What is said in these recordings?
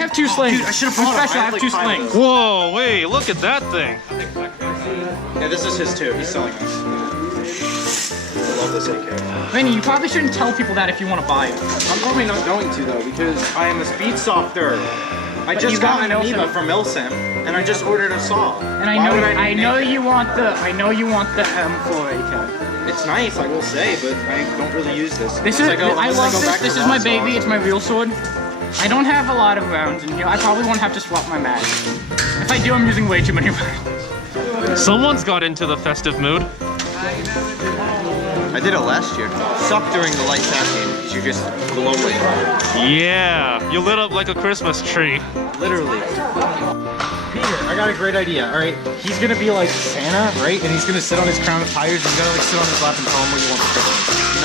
have 2 slings. Dude, I should have I'm brought them. special. I have 2 slings. Whoa, wait, look at that thing. Yeah, this is his too. He's selling this. I love this AK. Vinny, you probably shouldn't tell people that if you want to buy it. I'm probably not going to though because I am a speed softer. I just got an amoeba from Milsim, and I just ordered a saw. And I know you want the M4 AK. It's nice, I will say, but I don't really use this. I love this. This is my baby. It's my real sword. I don't have a lot of rounds in here. I probably won't have to swap my mag. If I do, I'm using way too many rounds. Someone's got into the festive mood. I did it last year. Sucked during the lights out game because you just glow it. Yeah, you lit up like a Christmas tree. Literally. Peter, I got a great idea. All right, he's gonna be like Santa, right? And he's gonna sit on his crown of tires. And you gotta like sit on his lap and tell him what you want for Christmas.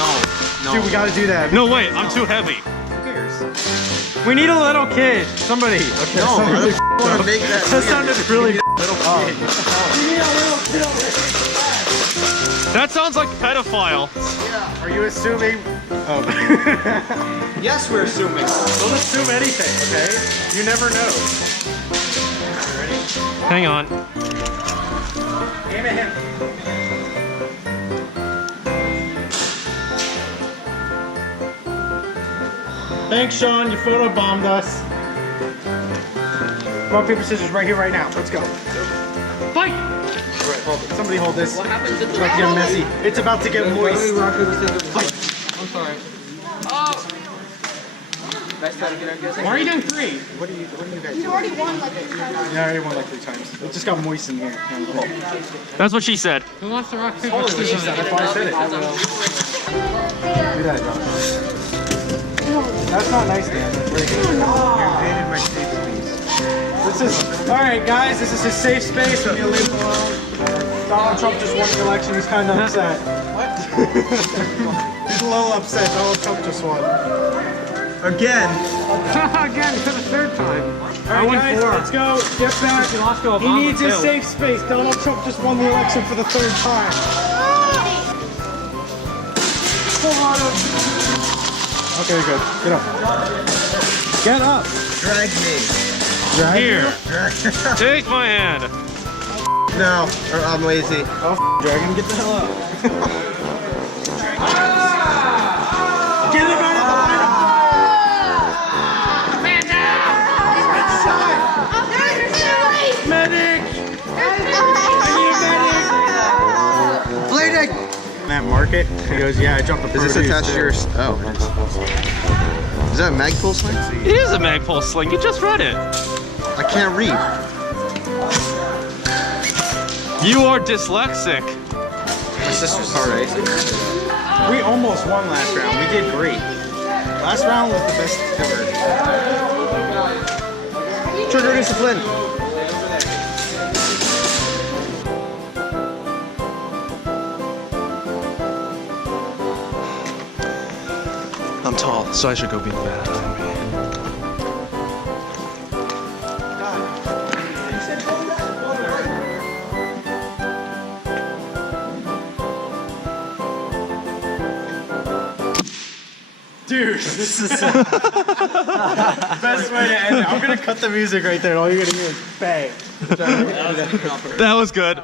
No. Dude, we gotta do that. No, wait, I'm too heavy. Who cares? We need a little kid. Somebody. Okay, No, I somebody. want to make that. That sounded really little kid. That sounds like pedophile. Are you assuming? Oh. Yes, we're assuming. Don't assume anything, okay? You never know. Ready? Hang on. Aim at him. Thanks, Sean. You photobombed us. Rock, paper, scissors, right here, right now. Let's go. Fight! All right, hold it. Somebody hold this. What happens if it's about to get messy? It's about to get moist. Rock, paper, scissors. Fight! I'm sorry. Oh! Why are you doing 3? What are you guys doing? You already won like 3 times. Yeah, I already won like 3 times. It just got moist in here. That's what she said. Who wants to rock, paper, Holy shit, scissors? that's why I said it. Do that, Josh. That's not nice, Dan. That's very good. You invaded my safe space. This is, alright guys, this is his safe space. I'm gonna leave him alone. Donald Trump just won the election, he's kind of upset. What? He's a little upset, Donald Trump just won. Again. Again, for the 3rd time. Alright guys, let's go. Get back. He needs his too. safe space. Donald Trump just won the election for the 3rd time. Pull on him. Okay, good. Get up. Get up. Drag me. Drag Here. Drag. Take my hand. No, or I'm lazy. Oh, dragon, get the hell up. Get him out of the lineup. Man down! Medic! I need a medic! Bleeding! Matt Market. He goes, yeah, I jumped the Is this attached to your... Oh, it is. Is that a Magpul sling? It is a Magpul sling. You just read it. I can't read. You are dyslexic. My sister's alright. We almost won last round. We did great. Last round was the best ever. Trigger discipline. I'm tall, so I should go be in the bathroom. Dude, this is the best way to end it. I'm gonna cut the music right there. All you're gonna hear is bang. That was good.